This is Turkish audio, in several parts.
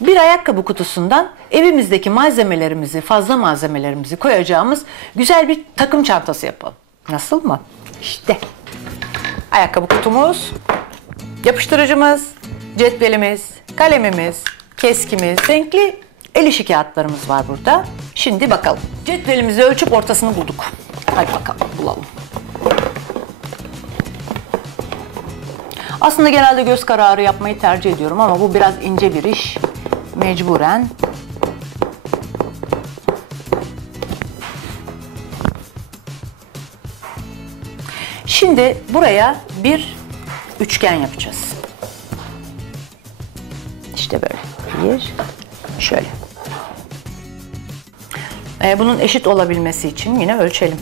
bir ayakkabı kutusundan evimizdeki malzemelerimizi, fazla malzemelerimizi koyacağımız güzel bir takım çantası yapalım. Nasıl mı? İşte. Ayakkabı kutumuz, yapıştırıcımız, cetvelimiz, kalemimiz, keskimiz, renkli el işi kağıtlarımız var burada. Şimdi bakalım. Cetvelimizi ölçüp ortasını bulduk. Hadi bakalım bulalım. Aslında genelde göz kararı yapmayı tercih ediyorum ama bu biraz ince bir iş. Mecburen. Şimdi buraya bir üçgen yapacağız. İşte böyle. Bir, şöyle. Ee, bunun eşit olabilmesi için yine ölçelim.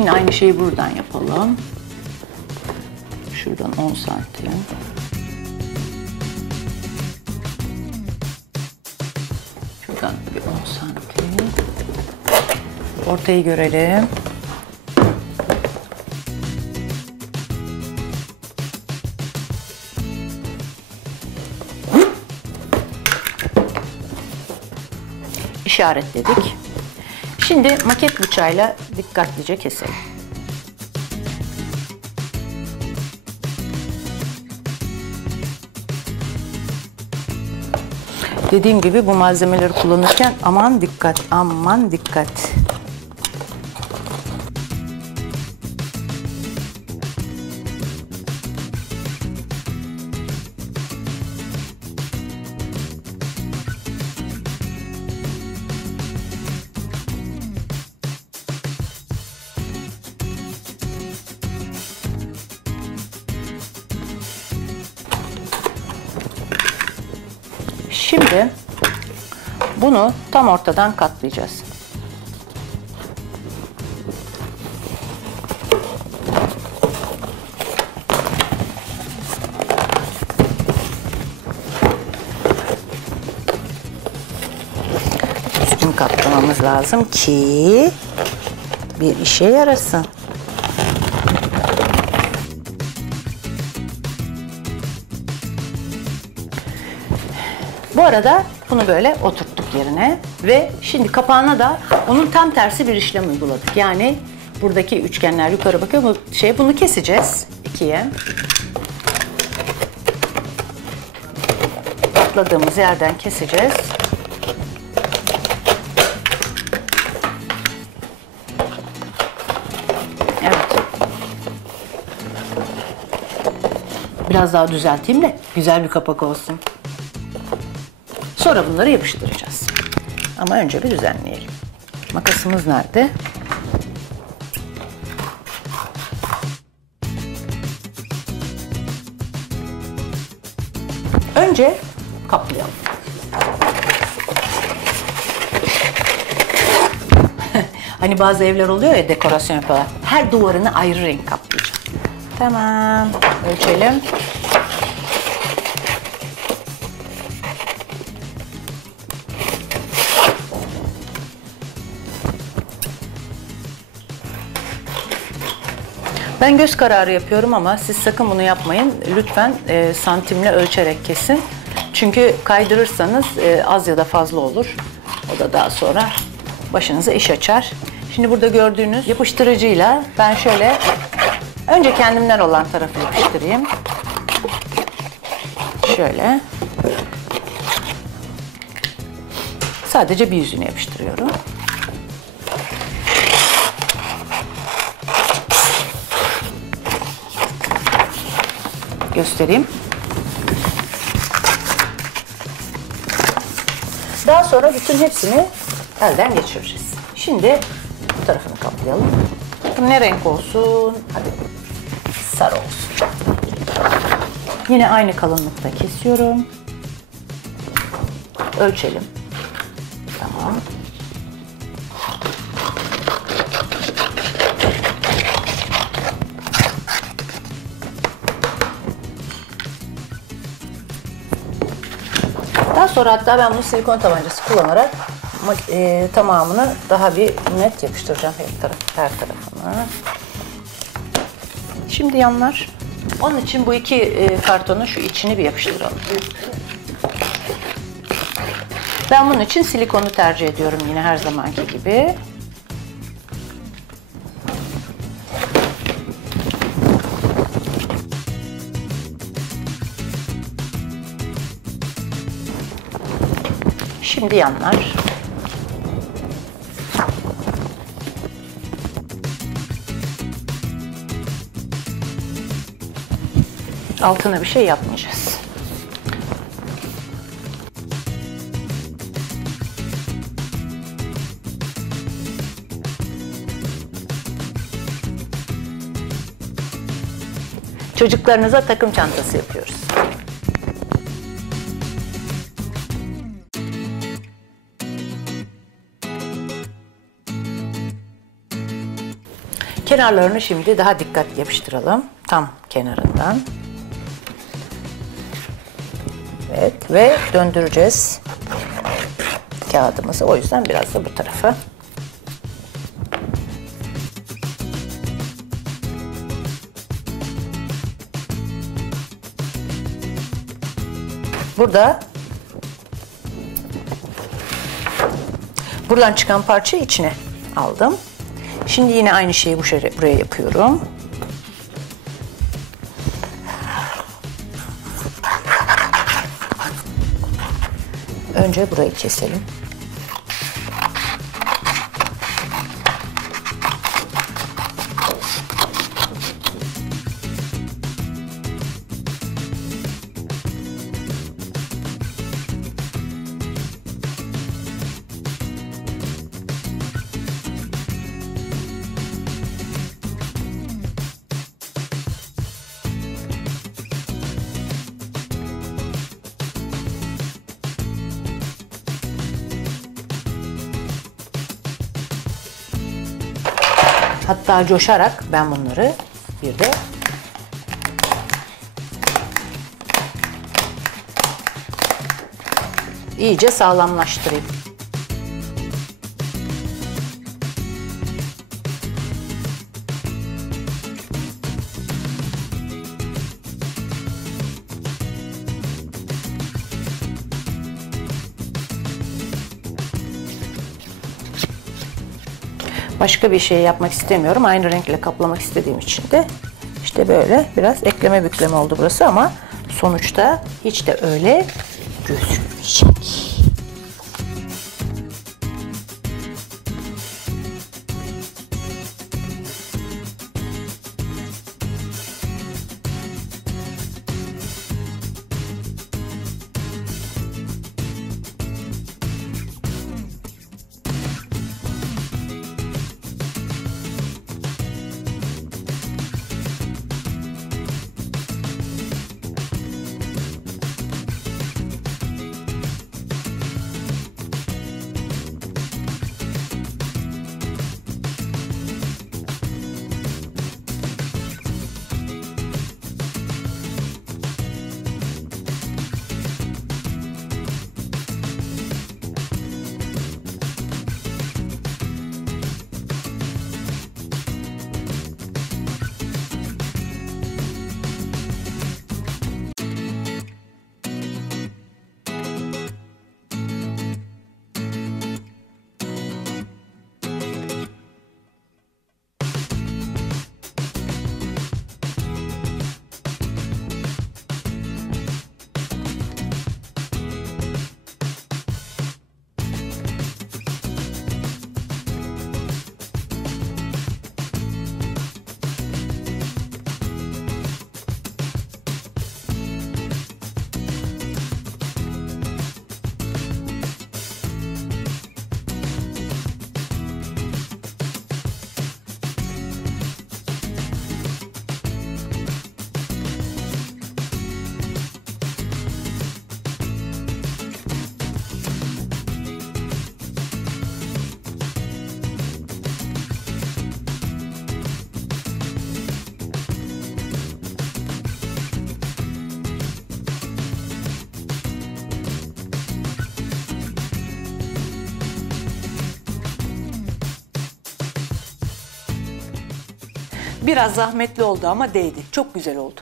Şimdi aynı şeyi buradan yapalım. Şuradan 10 santim. Şuradan bir 10 santim. Ortayı görelim. İşaretledik. Şimdi maket bıçağıyla dikkatlice keselim. Dediğim gibi bu malzemeleri kullanırken aman dikkat, aman dikkat. Şimdi bunu tam ortadan katlayacağız. Düzgün katlamamız lazım ki bir işe yarasın. Arada bunu böyle oturttuk yerine ve şimdi kapağına da onun tam tersi bir işlem uyguladık. Yani buradaki üçgenler yukarı bakıyor. Bu şey bunu keseceğiz ikiye. Katladığımız yerden keseceğiz. Biraz daha düzelteyim de güzel bir kapak olsun. Sonra bunları yapıştıracağız. Ama önce bir düzenleyelim. Makasımız nerede? Önce kaplayalım. hani bazı evler oluyor ya dekorasyon yapıyorlar. Her duvarını ayrı renk kaplayacağım. Tamam. Ölçelim. Ben göz kararı yapıyorum ama siz sakın bunu yapmayın. Lütfen e, santimle ölçerek kesin. Çünkü kaydırırsanız e, az ya da fazla olur. O da daha sonra başınıza iş açar. Şimdi burada gördüğünüz yapıştırıcıyla ben şöyle önce kendimden olan tarafı yapıştırayım. Şöyle. Sadece bir yüzünü yapıştırıyorum. Göstereyim. Daha sonra bütün hepsini elden geçireceğiz. Şimdi bu tarafını kaplayalım. Ne renk olsun? Hadi sarı olsun. Yine aynı kalınlıkta kesiyorum. Ölçelim. Tamam. Sonra hatta ben bunu silikon tabancası kullanarak e, tamamını daha bir net yapıştıracağım her, taraf, her tarafını. Şimdi yanlar. Onun için bu iki e, kartonun şu içini bir yapıştıralım. Ben bunun için silikonu tercih ediyorum yine her zamanki gibi. Şimdi yanlar. Altına bir şey yapmayacağız. Çocuklarınıza takım çantası yapıyoruz. Kenarlarını şimdi daha dikkatli yapıştıralım. Tam kenarından. Evet ve döndüreceğiz kağıdımızı. O yüzden biraz da bu tarafa. Burada buradan çıkan parçayı içine aldım. Şimdi yine aynı şeyi bu şere, buraya yapıyorum. Önce burayı keselim. Hatta coşarak ben bunları bir de iyice sağlamlaştırayım. Başka bir şey yapmak istemiyorum. Aynı renkle kaplamak istediğim için de işte böyle biraz ekleme bükleme oldu burası ama sonuçta hiç de öyle gözükmeyecek. Biraz zahmetli oldu ama değdi. Çok güzel oldu.